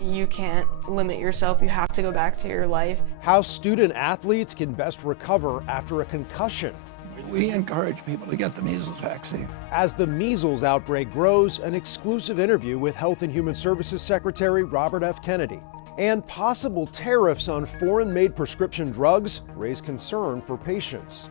You can't limit yourself, you have to go back to your life. How student athletes can best recover after a concussion. We encourage people to get the measles vaccine. As the measles outbreak grows, an exclusive interview with Health and Human Services Secretary Robert F. Kennedy. And possible tariffs on foreign-made prescription drugs raise concern for patients.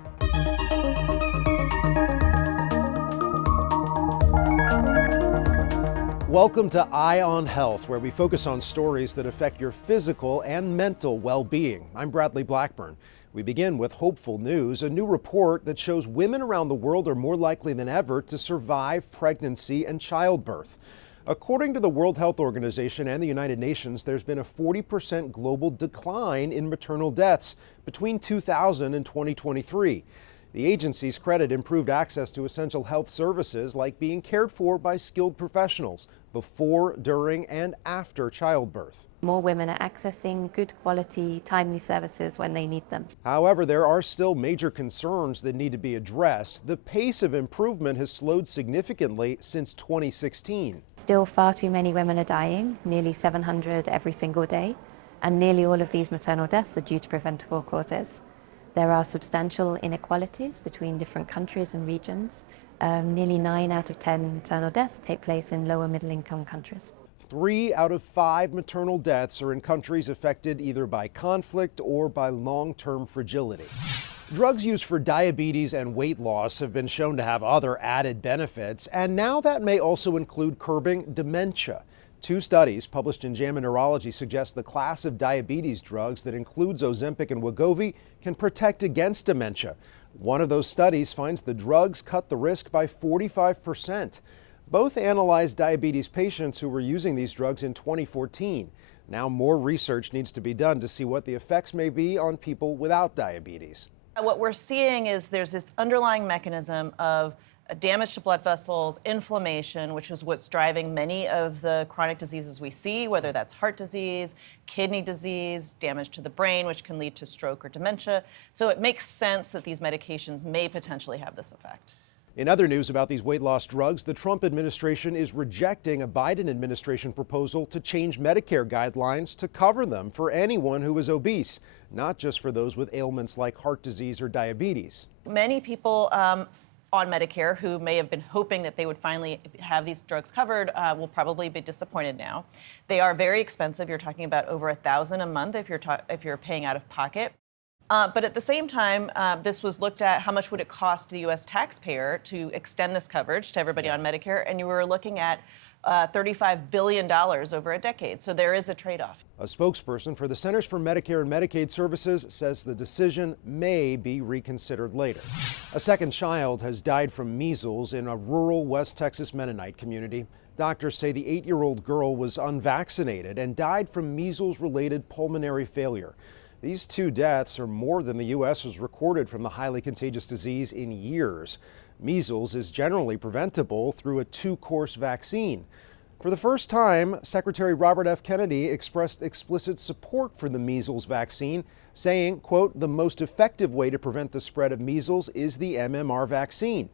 Welcome to Eye on Health, where we focus on stories that affect your physical and mental well-being. I'm Bradley Blackburn. We begin with hopeful news, a new report that shows women around the world are more likely than ever to survive pregnancy and childbirth. According to the World Health Organization and the United Nations, there's been a 40% global decline in maternal deaths between 2000 and 2023. The agencies credit improved access to essential health services like being cared for by skilled professionals before, during, and after childbirth. More women are accessing good quality, timely services when they need them. However, there are still major concerns that need to be addressed. The pace of improvement has slowed significantly since 2016. Still far too many women are dying, nearly 700 every single day, and nearly all of these maternal deaths are due to preventable causes. There are substantial inequalities between different countries and regions. Nearly 9 out of 10 maternal deaths take place in lower middle-income countries. 3 out of 5 maternal deaths are in countries affected either by conflict or by long-term fragility. Drugs used for diabetes and weight loss have been shown to have other added benefits, and now that may also include curbing dementia. 2 studies published in JAMA Neurology suggest the class of diabetes drugs that includes Ozempic and Wegovy can protect against dementia. One of those studies finds the drugs cut the risk by 45%. Both analyzed diabetes patients who were using these drugs in 2014. Now more research needs to be done to see what the effects may be on people without diabetes. What we're seeing is there's this underlying mechanism of damage to blood vessels, inflammation, which is what's driving many of the chronic diseases we see, whether that's heart disease, kidney disease, damage to the brain, which can lead to stroke or dementia. So it makes sense that these medications may potentially have this effect. In other news about these weight loss drugs, the Trump administration is rejecting a Biden administration proposal to change Medicare guidelines to cover them for anyone who is obese, not just for those with ailments like heart disease or diabetes. Many people on Medicare who may have been hoping that they would finally have these drugs covered will probably be disappointed now. They are very expensive. You're talking about over $1,000 a month if you're paying out of pocket. But at the same time, this was looked at, how much would it cost the U.S. taxpayer to extend this coverage to everybody on Medicare, and you were looking at $35 billion over a decade. So there is a trade-off. A spokesperson for the Centers for Medicare and Medicaid Services says the decision may be reconsidered later. A second child has died from measles in a rural West Texas Mennonite community. Doctors say the 8-year-old girl was unvaccinated and died from measles-related pulmonary failure. These 2 deaths are more than the U.S. has recorded from the highly contagious disease in years. Measles is generally preventable through a 2-course vaccine. For the first time, Secretary Robert F. Kennedy expressed explicit support for the measles vaccine, saying, quote, "The most effective way to prevent the spread of measles is the MMR vaccine."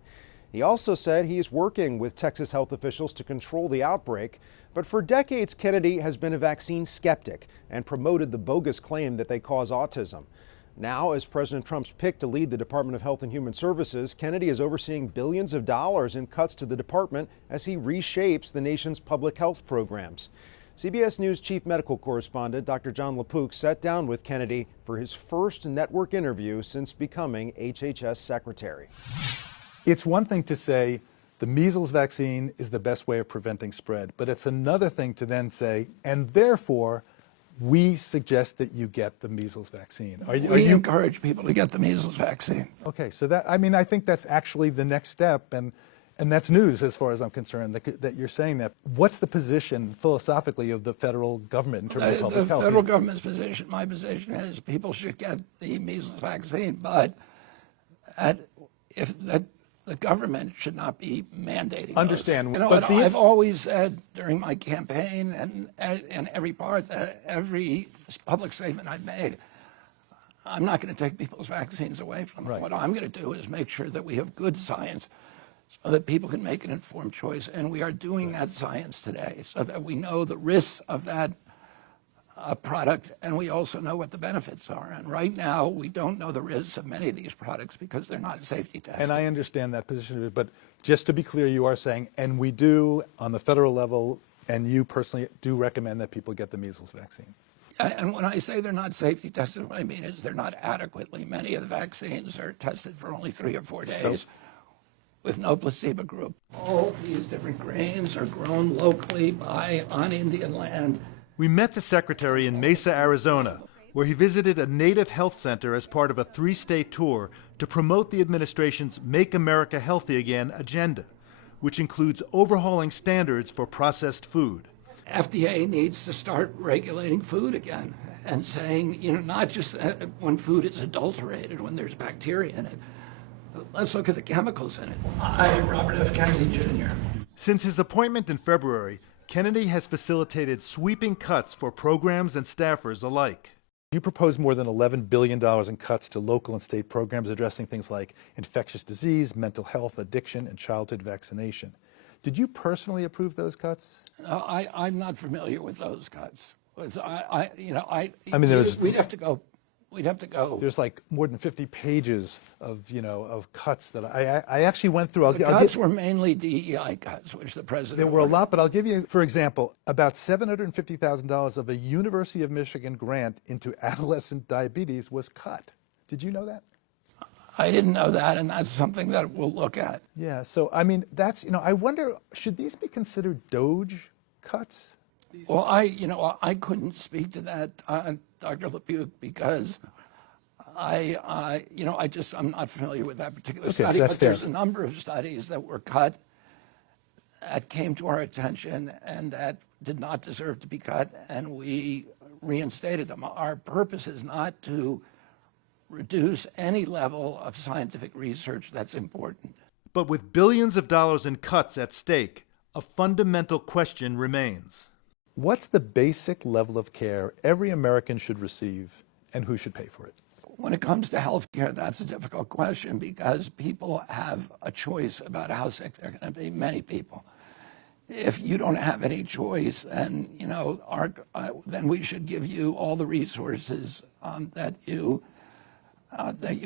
He also said he is working with Texas health officials to control the outbreak, but for decades, Kennedy has been a vaccine skeptic and promoted the bogus claim that they cause autism. Now, as President Trump's pick to lead the Department of Health and Human Services, Kennedy is overseeing billions of dollars in cuts to the department as he reshapes the nation's public health programs. CBS News chief medical correspondent Dr. John LaPook sat down with Kennedy for his first network interview since becoming HHS secretary. It's one thing to say the measles vaccine is the best way of preventing spread, but it's another thing to then say, and therefore, we suggest that you get the measles vaccine. We encourage people to get the measles vaccine. Okay, so that, I think that's actually the next step, and that's news as far as I'm concerned, that you're saying that. What's the position philosophically of the federal government in terms of public health? The federal government's position, my position is people should get the measles vaccine, but the government should not be mandating. Understand. You know what I've always said during my campaign and every public statement I've made, I'm not going to take people's vaccines away from them. Right. What I'm going to do is make sure that we have good science so that people can make an informed choice. And we are doing that science today so that we know the risks of that product, and we also know what the benefits are. And right now, we don't know the risks of many of these products because they're not safety tested. And I understand that position, but just to be clear, you are saying, and we do on the federal level, and you personally do recommend that people get the measles vaccine. And when I say they're not safety tested, what I mean is they're not adequately. Many of the vaccines are tested for only 3 or 4 days with no placebo group. All these different grains are grown locally on Indian land. We met the secretary in Mesa, Arizona, where he visited a native health center as part of a 3-state tour to promote the administration's Make America Healthy Again agenda, which includes overhauling standards for processed food. FDA needs to start regulating food again and saying, not just when food is adulterated, when there's bacteria in it. Let's look at the chemicals in it. I, Robert F. Kennedy, Jr. Since his appointment in February, Kennedy has facilitated sweeping cuts for programs and staffers alike. You proposed more than $11 billion in cuts to local and state programs addressing things like infectious disease, mental health, addiction, and childhood vaccination. Did you personally approve those cuts? I'm not familiar with those cuts. We'd have to go. There's like more than 50 pages of cuts that I actually went through. The cuts were mainly DEI cuts, which the president There were a lot, but I'll give you, for example, about $750,000 of a University of Michigan grant into adolescent diabetes was cut. Did you know that? I didn't know that, and that's something that we'll look at. Yeah, so I mean, that's, I wonder, should these be considered Doge cuts? Well, I couldn't speak to that, Dr. LeBuc, because I'm not familiar with that particular study. But there's a number of studies that were cut that came to our attention and that did not deserve to be cut, and we reinstated them. Our purpose is not to reduce any level of scientific research that's important. But with billions of dollars in cuts at stake, a fundamental question remains. What's the basic level of care every American should receive, and who should pay for it? When it comes to health care, that's a difficult question because people have a choice about how sick they're going to be, many people. If you don't have any choice, then, then we should give you all the resources that you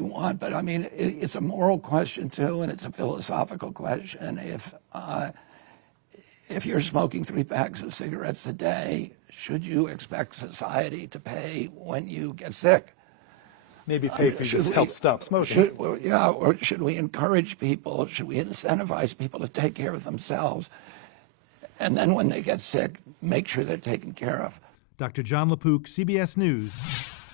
want. But I mean, it's a moral question too, and it's a philosophical question. If you're smoking 3 packs of cigarettes a day, should you expect society to pay when you get sick? Maybe pay for you to help stop smoking. Or should we encourage people? Should we incentivize people to take care of themselves? And then when they get sick, make sure they're taken care of. Dr. John LePuc, CBS News.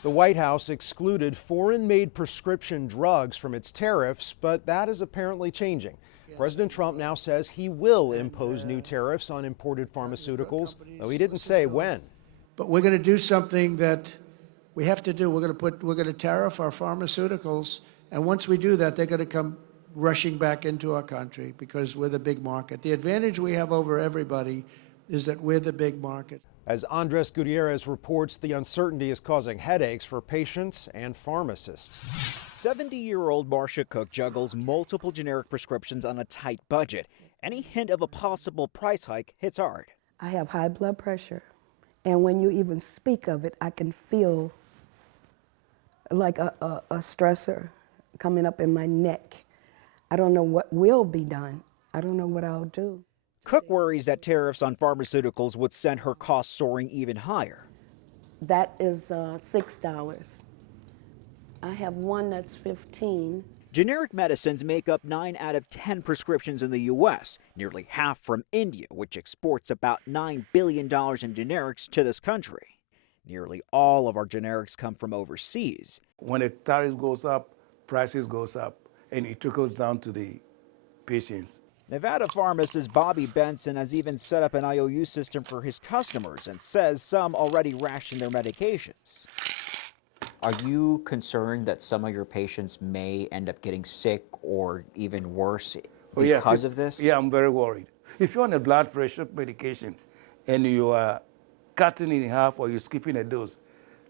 The White House excluded foreign-made prescription drugs from its tariffs, but that is apparently changing. President Trump now says he will impose new tariffs on imported pharmaceuticals, though he didn't say when. But we're going to do something that we have to do. We're going to tariff our pharmaceuticals, and once we do that, they're going to come rushing back into our country because we're the big market. The advantage we have over everybody is that we're the big market. As Andres Gutierrez reports, the uncertainty is causing headaches for patients and pharmacists. 70-year-old Marcia Cook juggles multiple generic prescriptions on a tight budget. Any hint of a possible price hike hits hard. I have high blood pressure, and when you even speak of it, I can feel like a stressor coming up in my neck. I don't know what will be done. I don't know what I'll do. Cook worries that tariffs on pharmaceuticals would send her costs soaring even higher. That is $6. I have one that's $15. Generic medicines make up 9 out of 10 prescriptions in the U.S., nearly half from India, which exports about $9 billion in generics to this country. Nearly all of our generics come from overseas. When the tariff goes up, prices goes up, and it trickles down to the patients. Nevada pharmacist Bobby Benson has even set up an IOU system for his customers and says some already ration their medications. Are you concerned that some of your patients may end up getting sick or even worse because of this? Yeah, I'm very worried. If you're on a blood pressure medication and you are cutting it in half or you're skipping a dose,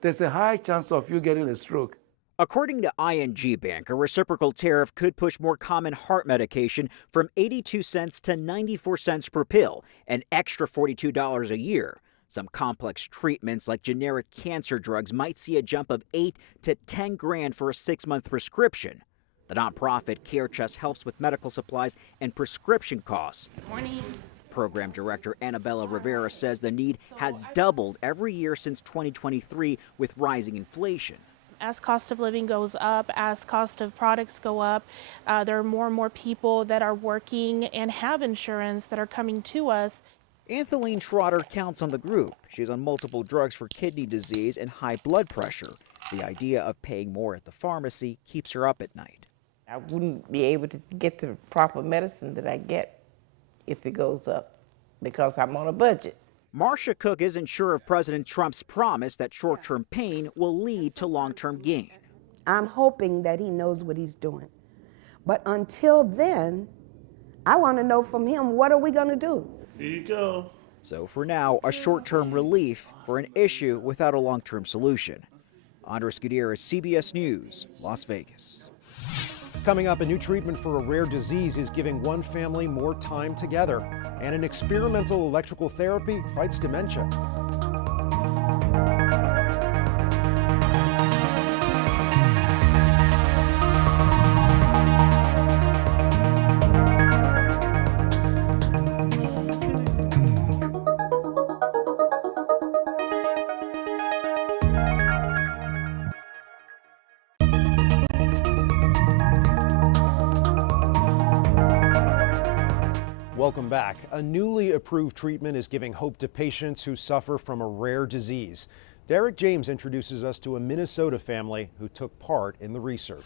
there's a high chance of you getting a stroke. According to ING Bank, a reciprocal tariff could push more common heart medication from 82 cents to 94 cents per pill, an extra $42 a year. Some complex treatments like generic cancer drugs might see a jump of 8 to 10 grand for a 6-month prescription. The nonprofit CareChest helps with medical supplies and prescription costs. Good morning. Program Director Annabella Rivera says the need has doubled every year since 2023 with rising inflation. As cost of living goes up, as cost of products go up, there are more and more people that are working and have insurance that are coming to us. Antheline Trotter counts on the group. She's on multiple drugs for kidney disease and high blood pressure. The idea of paying more at the pharmacy keeps her up at night. I wouldn't be able to get the proper medicine that I get if it goes up because I'm on a budget. Marcia Cook isn't sure of President Trump's promise that short-term pain will lead to long-term gain. I'm hoping that he knows what he's doing. But until then, I want to know from him, what are we going to do? Here you go. So for now, a short-term relief for an issue without a long-term solution. Andres Gutierrez, CBS News, Las Vegas. Coming up, a new treatment for a rare disease is giving one family more time together. And an experimental electrical therapy fights dementia. Welcome back. A newly approved treatment is giving hope to patients who suffer from a rare disease. Derek James introduces us to a Minnesota family who took part in the research.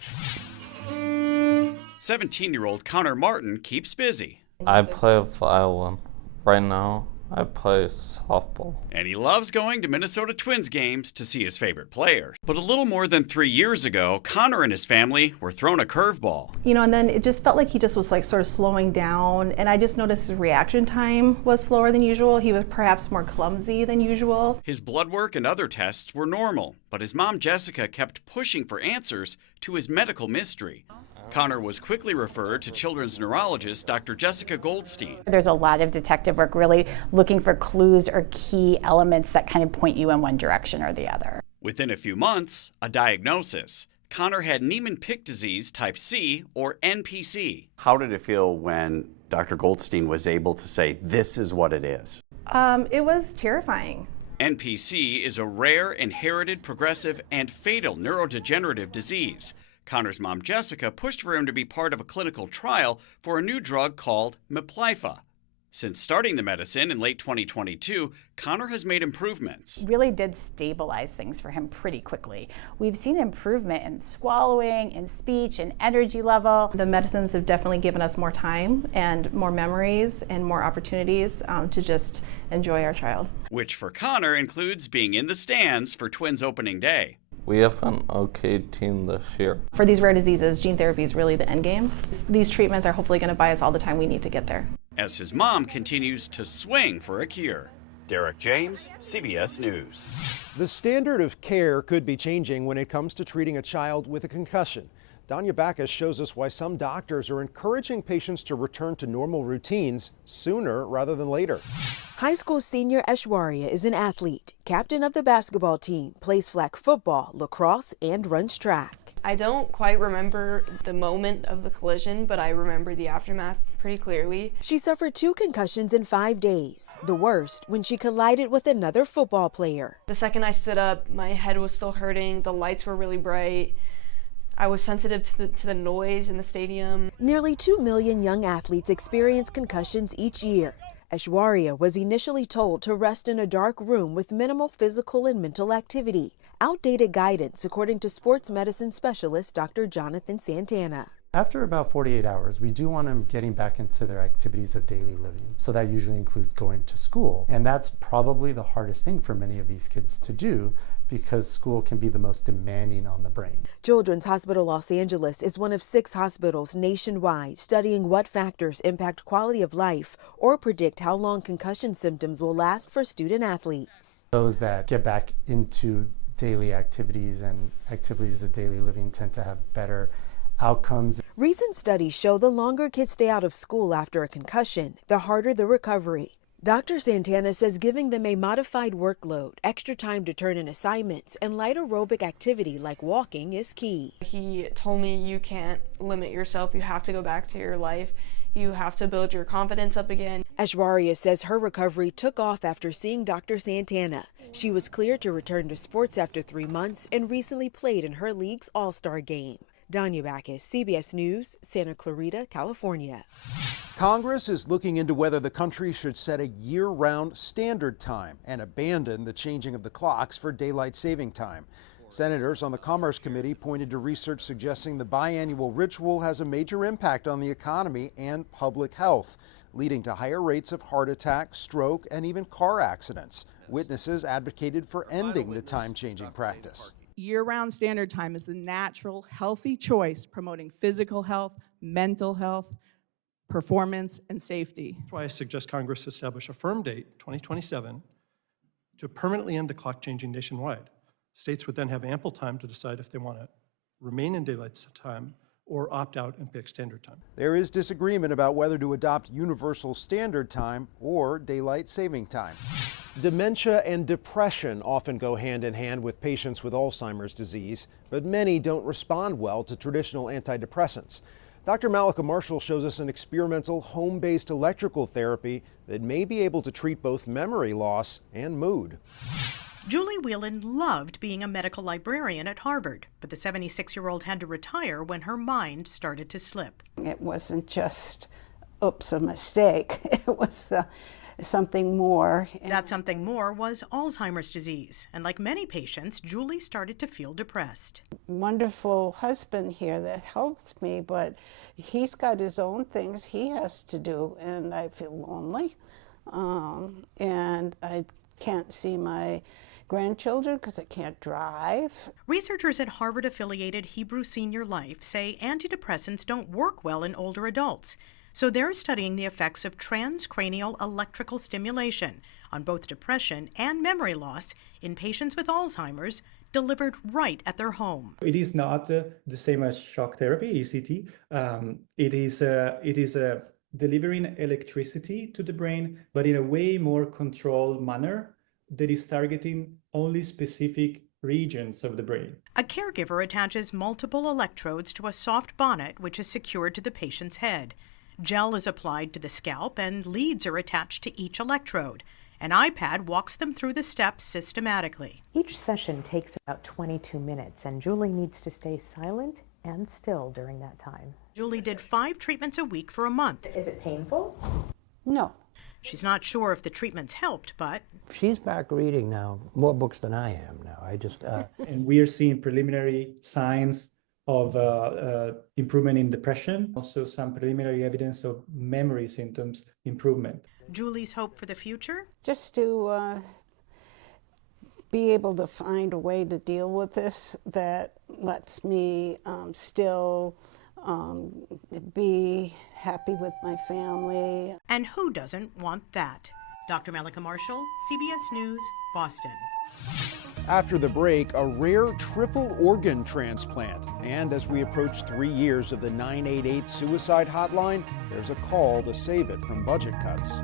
17-year-old Connor Martin keeps busy. I play violin. Right now, I play softball. And he loves going to Minnesota Twins games to see his favorite players. But a little more than 3 years ago, Connor and his family were thrown a curveball. You know, and then it just felt like he just was like sort of slowing down, and I just noticed his reaction time was slower than usual. He was perhaps more clumsy than usual. His blood work and other tests were normal, but his mom Jessica kept pushing for answers to his medical mystery. Connor was quickly referred to children's neurologist Dr. Jessica Goldstein. There's a lot of detective work really looking for clues or key elements that kind of point you in one direction or the other. Within a few months, a diagnosis. Connor had Niemann-Pick disease type C, or NPC. How did it feel when Dr. Goldstein was able to say, this is what it is? It was terrifying. NPC is a rare, inherited, progressive, and fatal neurodegenerative disease. Connor's mom, Jessica, pushed for him to be part of a clinical trial for a new drug called Miplyffa. Since starting the medicine in late 2022, Connor has made improvements. Really did stabilize things for him pretty quickly. We've seen improvement in swallowing, in speech, and energy level. The medicines have definitely given us more time and more memories and more opportunities to just enjoy our child. Which for Connor includes being in the stands for Twins opening day. We have an okay team this year. For these rare diseases, gene therapy is really the end game. These treatments are hopefully going to buy us all the time we need to get there. As his mom continues to swing for a cure. Derek James, CBS News. The standard of care could be changing when it comes to treating a child with a concussion. Danya Bacchus shows us why some doctors are encouraging patients to return to normal routines sooner rather than later. High school senior Aishwarya is an athlete, captain of the basketball team, plays flag football, lacrosse, and runs track. I don't quite remember the moment of the collision, but I remember the aftermath pretty clearly. She suffered 2 concussions in 5 days, the worst when she collided with another football player. The second I stood up, my head was still hurting, the lights were really bright. I was sensitive to the noise in the stadium. Nearly 2 million young athletes experience concussions each year. Aishwarya was initially told to rest in a dark room with minimal physical and mental activity. Outdated guidance, according to sports medicine specialist Dr. Jonathan Santana. After about 48 hours, we do want them getting back into their activities of daily living. So that usually includes going to school. And that's probably the hardest thing for many of these kids to do because school can be the most demanding on the brain. Children's Hospital Los Angeles is one of 6 hospitals nationwide studying what factors impact quality of life or predict how long concussion symptoms will last for student athletes. Those that get back into daily activities and activities of daily living tend to have better outcomes. Recent studies show the longer kids stay out of school after a concussion, the harder the recovery. Dr. Santana says giving them a modified workload, extra time to turn in assignments, and light aerobic activity like walking is key. He told me you can't limit yourself, you have to go back to your life. You have to build your confidence up again. Aishwarya says her recovery took off after seeing Dr. Santana. She was cleared to return to sports after 3 months and recently played in her league's All-Star game. Danya Backus, CBS News, Santa Clarita, California. Congress is looking into whether the country should set a year-round standard time and abandon the changing of the clocks for daylight saving time. Senators on the Commerce Committee pointed to research suggesting the biannual ritual has a major impact on the economy and public health, leading to higher rates of heart attack, stroke, and even car accidents. Witnesses advocated for ending the time-changing practice. Year-round standard time is the natural, healthy choice promoting physical health, mental health, performance, and safety. That's why I suggest Congress establish a firm date, 2027, to permanently end the clock changing nationwide. States would then have ample time to decide if they want to remain in daylight time or opt out and pick standard time. There is disagreement about whether to adopt universal standard time or daylight saving time. Dementia and depression often go hand in hand with patients with Alzheimer's disease, but many don't respond well to traditional antidepressants. Dr. Malika Marshall shows us an experimental home-based electrical therapy that may be able to treat both memory loss and mood. Julie Whelan loved being a medical librarian at Harvard, but the 76-year-old had to retire when her mind started to slip. It wasn't just, oops, a mistake. It was something more. That something more was Alzheimer's disease, and like many patients, Julie started to feel depressed. Wonderful husband here that helps me, but he's got his own things he has to do, and I feel lonely, and I can't see my grandchildren because I can't drive. Researchers at Harvard-affiliated Hebrew Senior Life say antidepressants don't work well in older adults. So they're studying the effects of transcranial electrical stimulation on both depression and memory loss in patients with Alzheimer's delivered right at their home. It is not the same as shock therapy, ECT. It is delivering electricity to the brain, but in a way more controlled manner that is targeting only specific regions of the brain. A caregiver attaches multiple electrodes to a soft bonnet which is secured to the patient's head. Gel is applied to the scalp and leads are attached to each electrode. An iPad walks them through the steps systematically. Each session takes about 22 minutes, and Julie needs to stay silent and still during that time. Julie did 5 treatments a week for a month. Is it painful? No. She's not sure if the treatments helped, but she's back reading now, more books than I am now. And we are seeing preliminary signs of improvement in depression, also some preliminary evidence of memory symptoms improvement. Julie's hope for the future? Just to be able to find a way to deal with this that lets me still be happy with my family. And who doesn't want that? Dr. Malika Marshall, CBS News, Boston. After the break, a rare triple organ transplant. And as we approach 3 years of the 988 suicide hotline, there's a call to save it from budget cuts.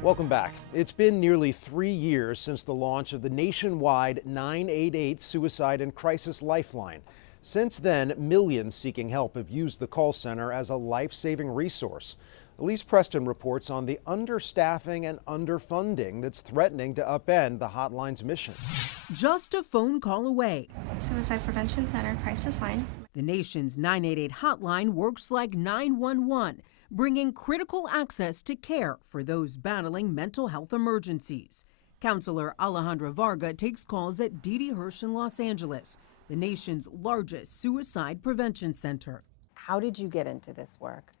Welcome back. It's been nearly 3 years since the launch of the nationwide 988 Suicide and Crisis Lifeline. Since then, millions seeking help have used the call center as a life-saving resource. Elise Preston reports on the understaffing and underfunding that's threatening to upend the hotline's mission. Just a phone call away. Suicide Prevention Center Crisis Line. The nation's 988 hotline works like 911. Bringing critical access to care for those battling mental health emergencies. Counselor Alejandra Varga takes calls at Didi Hirsch in Los Angeles, the nation's largest suicide prevention center. How did you get into this work?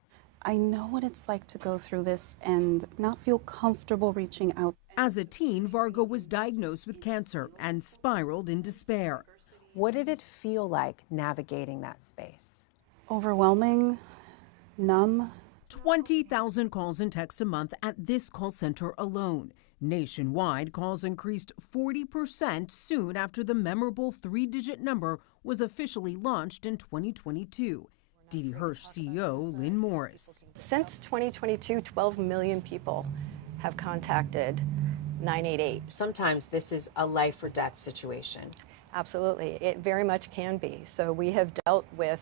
I know what it's like to go through this and not feel comfortable reaching out. As a teen, Varga was diagnosed with cancer and spiraled in despair. What did it feel like navigating that space? Overwhelming, numb. 20,000 calls and texts a month at this call center alone. Nationwide, calls increased 40% soon after the memorable 3-digit number was officially launched in 2022. Didi Hirsch CEO Lynn Morris. Since 2022, 12 million people have contacted 988. Sometimes this is a life or death situation. Absolutely, it very much can be. So we have dealt with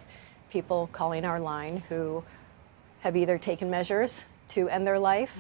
people calling our line who have either taken measures to end their life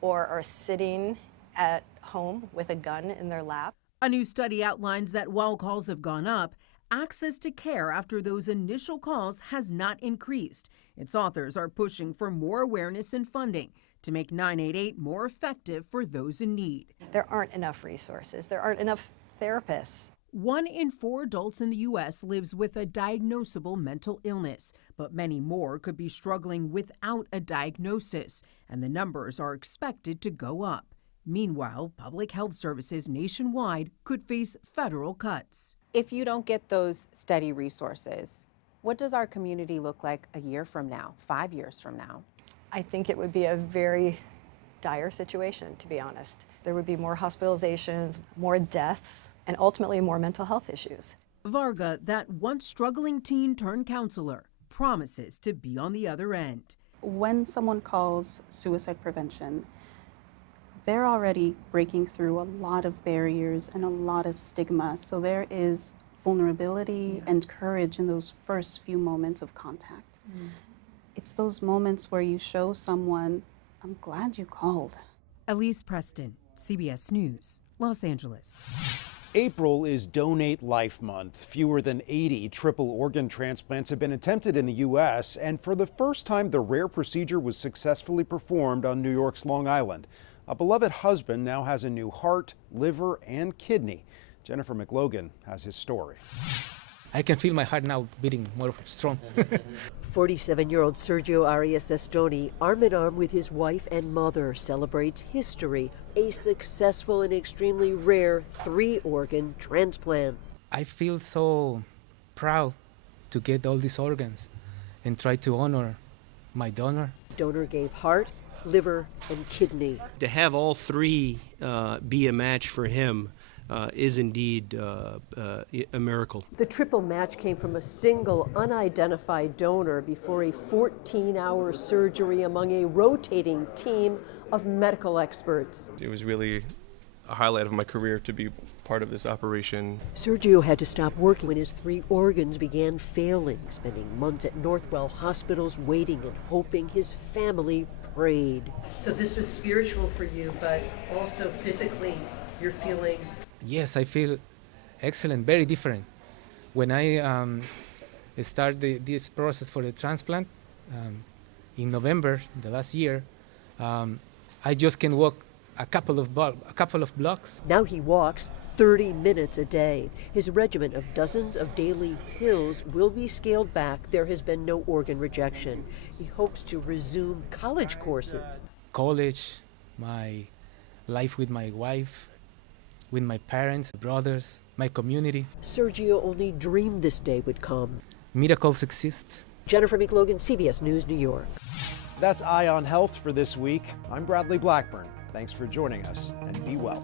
or are sitting at home with a gun in their lap. A new study outlines that while calls have gone up, access to care after those initial calls has not increased. Its authors are pushing for more awareness and funding to make 988 more effective for those in need. There aren't enough resources. There aren't enough therapists. 1 in 4 adults in the U.S. lives with a diagnosable mental illness, but many more could be struggling without a diagnosis, and the numbers are expected to go up. Meanwhile, public health services nationwide could face federal cuts. If you don't get those steady resources, what does our community look like a year from now, 5 years from now? I think it would be a very dire situation, to be honest. There would be more hospitalizations, more deaths, and ultimately more mental health issues. Varga, that once struggling teen turned counselor, promises to be on the other end. When someone calls suicide prevention, they're already breaking through a lot of barriers and a lot of stigma. So there is vulnerability and courage in those first few moments of contact. It's those moments where you show someone, I'm glad you called. Elise Preston, CBS News, Los Angeles. April is Donate Life Month. Fewer than 80 triple organ transplants have been attempted in the U.S., and for the first time, the rare procedure was successfully performed on New York's Long Island. A beloved husband now has a new heart, liver, and kidney. Jennifer McLogan has his story. I can feel my heart now beating more strong. 47-year-old Sergio Arias Estoni, arm in arm with his wife and mother, celebrates history, a successful and extremely rare 3-organ transplant. I feel so proud to get all these organs and try to honor my donor. Donor gave heart, liver, and kidney. To have all 3 be a match for him is indeed a miracle. The triple match came from a single unidentified donor before a 14-hour surgery among a rotating team of medical experts. It was really a highlight of my career to be part of this operation. Sergio had to stop working when his 3 organs began failing, spending months at Northwell hospitals waiting and hoping. His family prayed. So this was spiritual for you, but also physically you're feeling... Yes, I feel excellent, very different. When I started this process for the transplant in November, the last year, I just can walk a couple of blocks. Now he walks 30 minutes a day. His regimen of dozens of daily pills will be scaled back. There has been no organ rejection. He hopes to resume college courses. College, my life with my wife, with my parents, brothers, my community. Sergio only dreamed this day would come. Miracles exist. Jennifer McLogan, CBS News, New York. That's Eye on Health for this week. I'm Bradley Blackburn. Thanks for joining us, and be well.